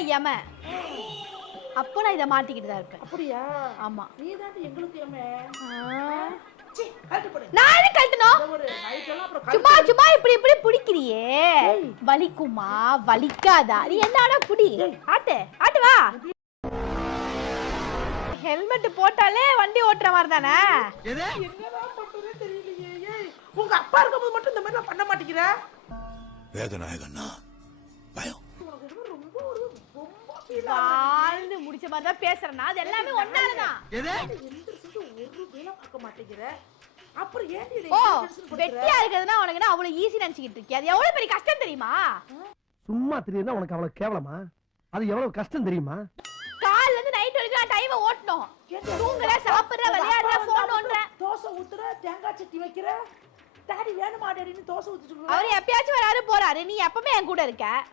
தான் யம. அப்போ நான் இத மாட்டிக்கிட்டு தான் இருப்பேன். அப்படியா? ஆமா. நீ தான் எங்களுக்கு ஏமே. சி கழட்டு போடு. நான் எதுக்கு கழட்டணும்? ஒரு நைட் எல்லாம் அப்புறம் சும்மா சும்மா இப்படி இப்படி புடிக்கிறியே. வலிக்குமா வலிக்காதா? நீ என்னடா புடி. ஆட்டு ஆட்டு வா. ஹெல்மெட் போட்டாலே வண்டி ஓட்டுற மாதிரி தானே. என்னதான் பண்றதே தெரியலையே. ஏய் உங்க அப்பா இருக்கும்போது மட்டும் இந்த மாதிரி பண்ண மாட்டேங்கிற. வேதநாயகன்னா பயம். வாழ்ந்து முடிச்ச மாதிரி தான் பேசுறேன்னா அது எல்லாமே ஒன்னால தான். ஒரு வேலை பார்க்க மாட்டேங்கிற. அப்புறம் ஏன் நீ ஓ வெட்டியா இருக்குதுன்னா உனக்கு என்ன அவ்வளவு ஈஸி நினைச்சிட்டு இருக்கியா? அது எவ்வளவு பெரிய கஷ்டம் தெரியுமா? சும்மா தெரியுதுன்னா உனக்கு அவ்வளவு கேவலமா? அது எவ்வளவு கஷ்டம் தெரியுமா? கால்ல இருந்து நைட் வரைக்கும் நான் டைமை ஓட்டணும். தூங்குற சாப்பிடுற விளையாடுற போன் நோண்டுற. தோசை ஊத்துற தேங்காய் சட்னி வைக்கிற. டாடி வேணுமா டாடின்னு தோசை ஊத்திட்டு அவர் எப்பயாச்சும் வராரு போறாரு. நீ எப்பவுமே என் கூட இருக்க.